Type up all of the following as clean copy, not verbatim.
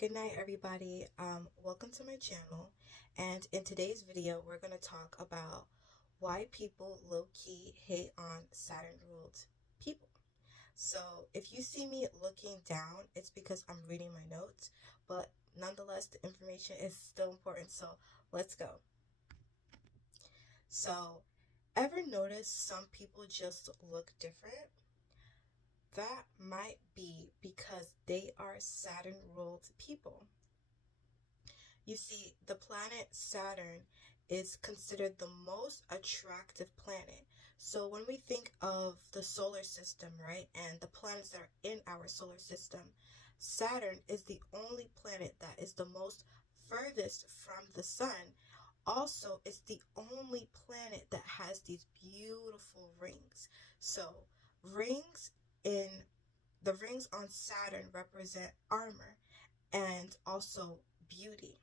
Good night, everybody. Welcome to my channel. And in today's video, we're going to talk about why people low-key hate on Saturn ruled people. So if you see me looking down, it's because I'm reading my notes, but nonetheless, the information is still important. So let's go. So, ever notice some people just look different? That might be because they are Saturn ruled people. You see, the planet Saturn is considered the most attractive planet. So when we think of the solar system, right, and the planets that are in our solar system, Saturn is the only planet that is the most furthest from the sun. Also, it's the only planet that has these beautiful rings. So, rings in the rings on Saturn represent armor and also beauty.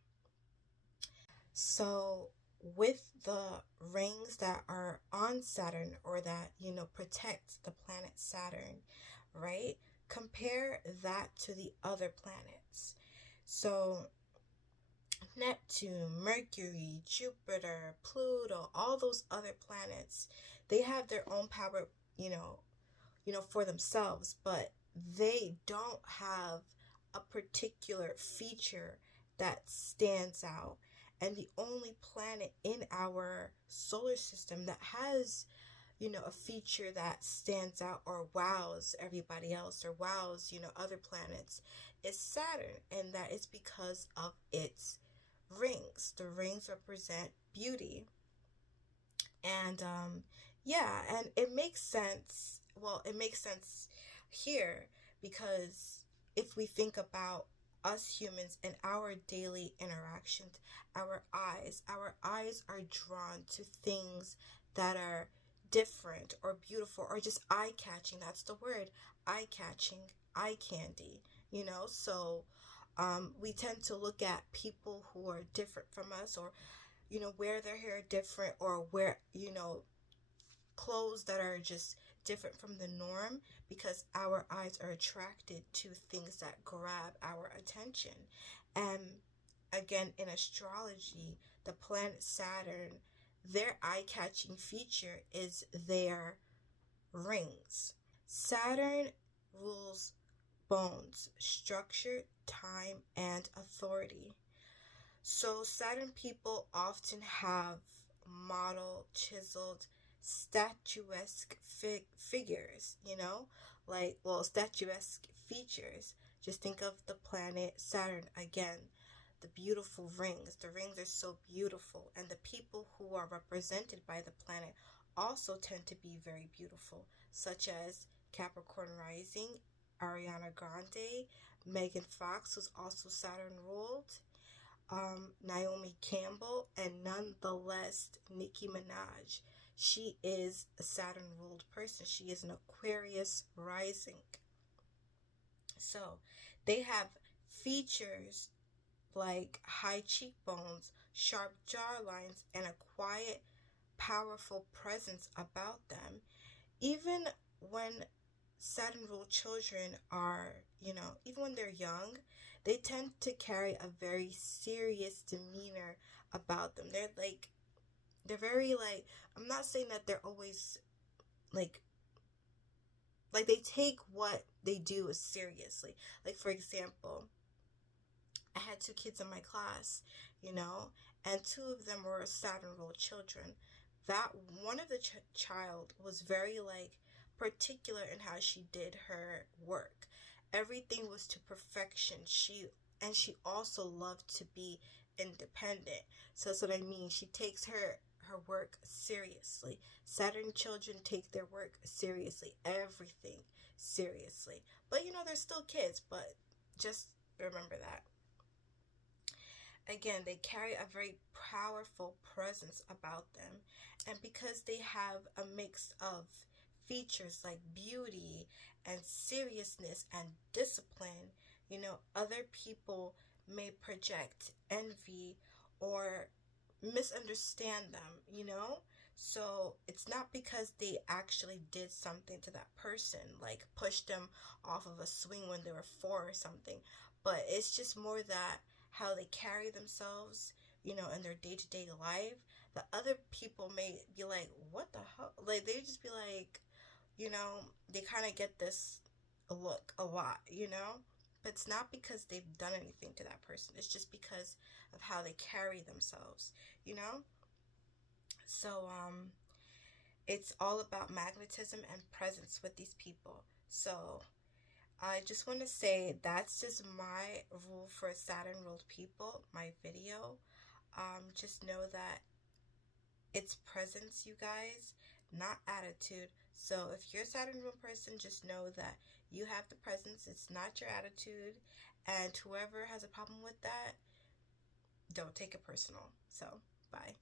So, with the rings that are on Saturn or that, protect the planet Saturn, right? Compare that to the other planets. So, Neptune, Mercury, Jupiter, Pluto, all those other planets, they have their own power, for themselves, but they don't have a particular feature that stands out. And the only planet in our solar system that has, a feature that stands out or wows everybody else or wows, other planets is Saturn. And that is because of its rings. The rings represent beauty. And yeah, and it makes sense. Well, it makes sense here because if we think about us humans and our daily interactions, our eyes are drawn to things that are different or beautiful or just eye-catching. That's the word, eye-catching, eye candy, So we tend to look at people who are different from us, or wear their hair different, or wear, clothes that are just different from the norm, because our eyes are attracted to things that grab our attention. And again, in astrology, the planet Saturn, their eye-catching feature is their rings. Saturn rules bones, structure, time, and authority. So Saturn people often have model, chiseled, statuesque figures, statuesque features. Just think of the planet Saturn again. The beautiful rings. The rings are so beautiful. And the people who are represented by the planet also tend to be very beautiful, such as Capricorn rising, Ariana Grande, Megan Fox, who's also Saturn ruled, Naomi Campbell, and nonetheless Nicki Minaj. She is a Saturn ruled person. She is an Aquarius rising. So they have features like high cheekbones, sharp jaw lines, and a quiet, powerful presence about them. Even when Saturn ruled children are, even when they're young, they tend to carry a very serious demeanor about them. They're very I'm not saying that they're always like, they take what they do seriously. Like, for example, I had two kids in my class, and two of them were Saturn ruled children. That one of the child was very particular in how she did her work. Everything was to perfection. She also loved to be independent. So that's what I mean. She takes her work seriously. Saturn children take their work seriously. Everything seriously. But they're still kids, but just remember that. Again, they carry a very powerful presence about them. And because they have a mix of features like beauty and seriousness and discipline, other people may project envy or misunderstand them, So it's not because they actually did something to that person, like pushed them off of a swing when they were four or something, but it's just more that how they carry themselves, in their day-to-day life. The other people may be like, what the hell? Like, they just be like, they kind of get this look a lot, but it's not because they've done anything to that person. It's just because of how they carry themselves, you know? So, it's all about magnetism and presence with these people. So, I just want to say that's just my rule for Saturn ruled people, my video. Just know that it's presence, you guys, not attitude. So if you're a Saturn ruled person, just know that you have the presence, it's not your attitude. And whoever has a problem with that, don't take it personal. So, bye.